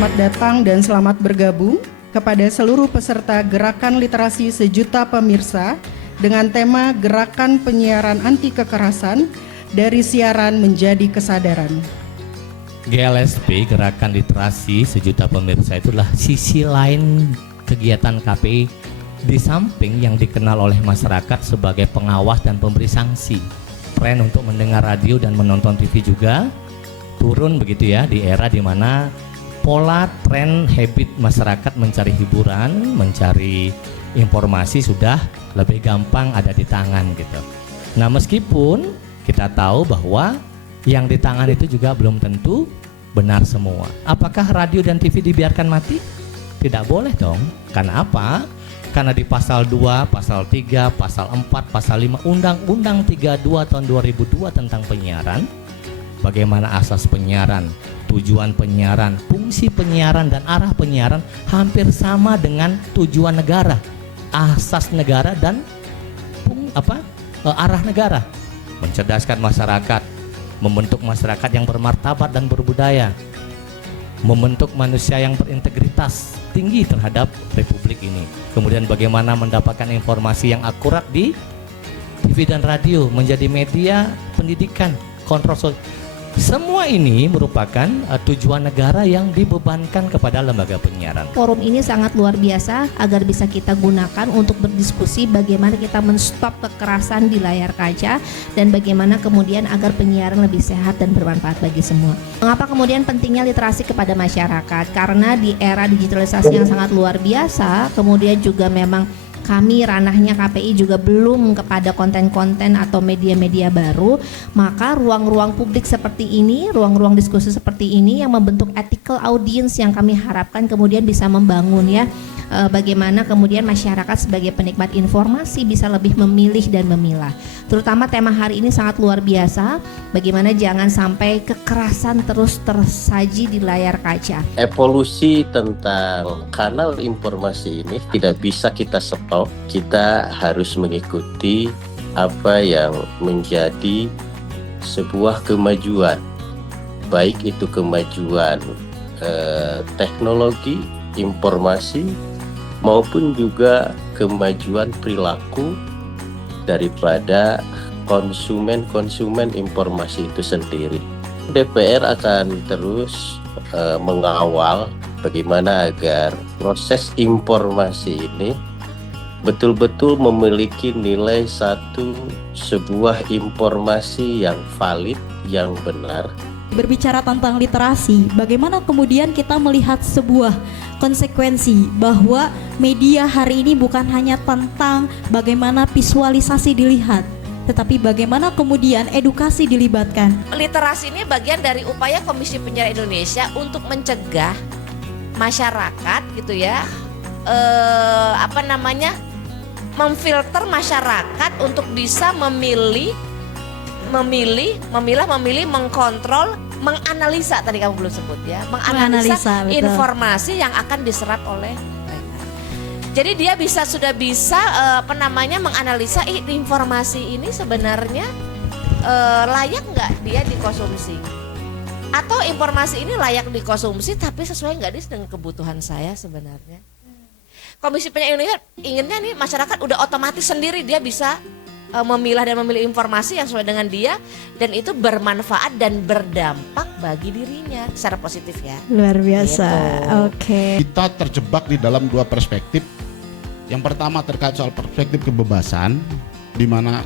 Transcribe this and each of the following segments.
selamat datang dan selamat bergabung kepada seluruh peserta Gerakan Literasi Sejuta Pemirsa dengan tema Gerakan Penyiaran Anti Kekerasan dari Siaran Menjadi Kesadaran. GLSP, Gerakan Literasi Sejuta Pemirsa, itulah sisi lain kegiatan KPI di samping yang dikenal oleh masyarakat sebagai pengawas dan pemberi sanksi. Tren untuk mendengar radio dan menonton TV juga turun begitu ya, di era di mana pola tren habit masyarakat mencari hiburan, mencari informasi sudah lebih gampang ada di tangan gitu. Nah, meskipun kita tahu bahwa yang di tangan itu juga belum tentu benar semua. Apakah radio dan TV dibiarkan mati? Tidak boleh dong. Karena apa? Karena di pasal 2, pasal 3, pasal 4, pasal 5 Undang-Undang 32 tahun 2002 tentang penyiaran, bagaimana asas penyiaran, tujuan penyiaran, fungsi penyiaran, dan arah penyiaran hampir sama dengan tujuan negara, asas negara, dan arah negara. Mencerdaskan masyarakat, membentuk masyarakat yang bermartabat dan berbudaya, membentuk manusia yang berintegritas tinggi terhadap republik ini. Kemudian bagaimana mendapatkan informasi yang akurat di TV dan radio, menjadi media pendidikan, kontrol sosial. Semua ini merupakan tujuan negara yang dibebankan kepada lembaga penyiaran. Forum ini sangat luar biasa agar bisa kita gunakan untuk berdiskusi bagaimana kita menstop kekerasan di layar kaca dan bagaimana kemudian agar penyiaran lebih sehat dan bermanfaat bagi semua. Mengapa kemudian pentingnya literasi kepada masyarakat? Karena di era digitalisasi yang sangat luar biasa, kemudian juga memang kami ranahnya KPI juga belum kepada konten-konten atau media-media baru, maka ruang-ruang publik seperti ini, ruang-ruang diskusi seperti ini yang membentuk ethical audience yang kami harapkan kemudian bisa membangun ya, bagaimana kemudian masyarakat sebagai penikmat informasi bisa lebih memilih dan memilah. Terutama tema hari ini sangat luar biasa, bagaimana jangan sampai kekerasan terus tersaji di layar kaca. Evolusi tentang kanal informasi ini tidak bisa kita stop, kita harus mengikuti apa yang menjadi sebuah kemajuan, baik itu kemajuan teknologi, informasi, maupun juga kemajuan perilaku daripada konsumen informasi itu sendiri. DPR akan terus mengawal bagaimana agar proses informasi ini betul-betul memiliki nilai sebuah informasi yang valid, yang benar. Berbicara tentang literasi, bagaimana kemudian kita melihat sebuah konsekuensi bahwa media hari ini bukan hanya tentang bagaimana visualisasi dilihat, tetapi bagaimana kemudian edukasi dilibatkan. Literasi ini bagian dari upaya Komisi Penyiaran Indonesia untuk mencegah masyarakat gitu ya, memfilter masyarakat untuk bisa memilih, mengkontrol, menganalisa, tadi kamu belum sebut ya, menganalisa informasi yang akan diserap oleh mereka. Jadi dia sudah bisa menganalisa informasi ini sebenarnya layak nggak dia dikonsumsi, atau informasi ini layak dikonsumsi tapi sesuai nggak dengan kebutuhan saya sebenarnya. Komisi Penyiaran Indonesia inginnya nih masyarakat udah otomatis sendiri dia bisa memilah dan memilih informasi yang sesuai dengan dia, dan itu bermanfaat dan berdampak bagi dirinya secara positif ya. Luar biasa. Gitu. Oke. Kita terjebak di dalam dua perspektif. Yang pertama terkait soal perspektif kebebasan, di mana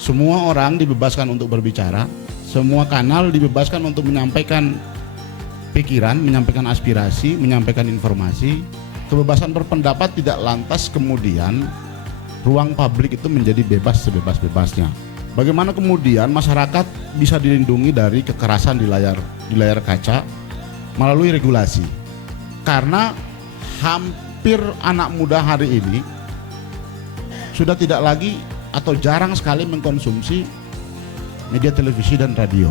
semua orang dibebaskan untuk berbicara, semua kanal dibebaskan untuk menyampaikan pikiran, menyampaikan aspirasi, menyampaikan informasi. Kebebasan berpendapat tidak lantas kemudian ruang publik itu menjadi bebas sebebas-bebasnya. Bagaimana kemudian masyarakat bisa dilindungi dari kekerasan di layar kaca melalui regulasi? Karena hampir anak muda hari ini sudah tidak lagi atau jarang sekali mengkonsumsi media televisi dan radio.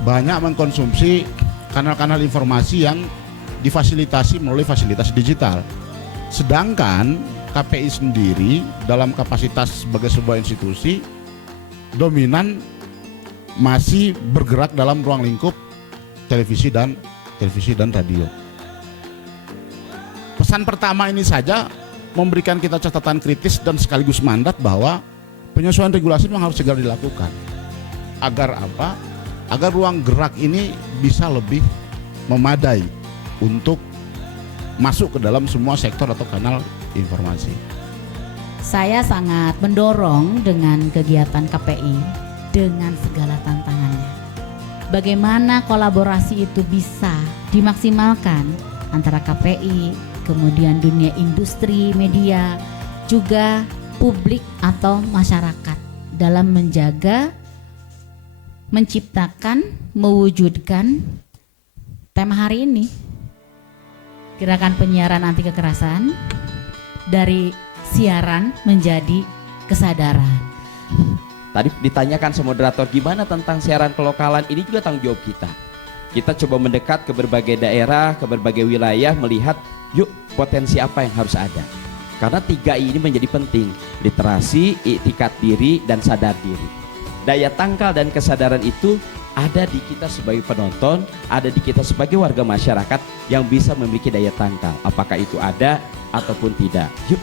Banyak mengkonsumsi kanal-kanal informasi yang difasilitasi melalui fasilitas digital. Sedangkan KPI sendiri dalam kapasitas sebagai sebuah institusi dominan masih bergerak dalam ruang lingkup televisi dan televisi dan radio. Pesan pertama ini saja memberikan kita catatan kritis dan sekaligus mandat bahwa penyesuaian regulasi memang harus segera dilakukan. Agar apa? Agar ruang gerak ini bisa lebih memadai untuk masuk ke dalam semua sektor atau kanal informasi. Saya sangat mendorong dengan kegiatan KPI dengan segala tantangannya. Bagaimana kolaborasi itu bisa dimaksimalkan antara KPI, kemudian dunia industri, media, juga publik atau masyarakat dalam menjaga, menciptakan, mewujudkan tema hari ini, gerakan penyiaran anti kekerasan dari siaran menjadi kesadaran. Tadi ditanyakan sama moderator gimana tentang siaran kelokalan, ini juga tanggung jawab kita. Kita coba mendekat ke berbagai daerah, ke berbagai wilayah, melihat yuk potensi apa yang harus ada. Karena 3I ini menjadi penting, literasi, iktikat diri, dan sadar diri. Daya tangkal dan kesadaran itu ada di kita sebagai penonton, ada di kita sebagai warga masyarakat yang bisa memiliki daya tangkal. Apakah itu ada ataupun tidak. Yuk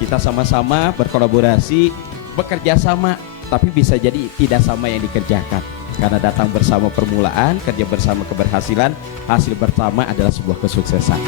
kita sama-sama berkolaborasi, bekerja sama, tapi bisa jadi tidak sama yang dikerjakan. Karena datang bersama permulaan, kerja bersama keberhasilan, hasil bersama adalah sebuah kesuksesan.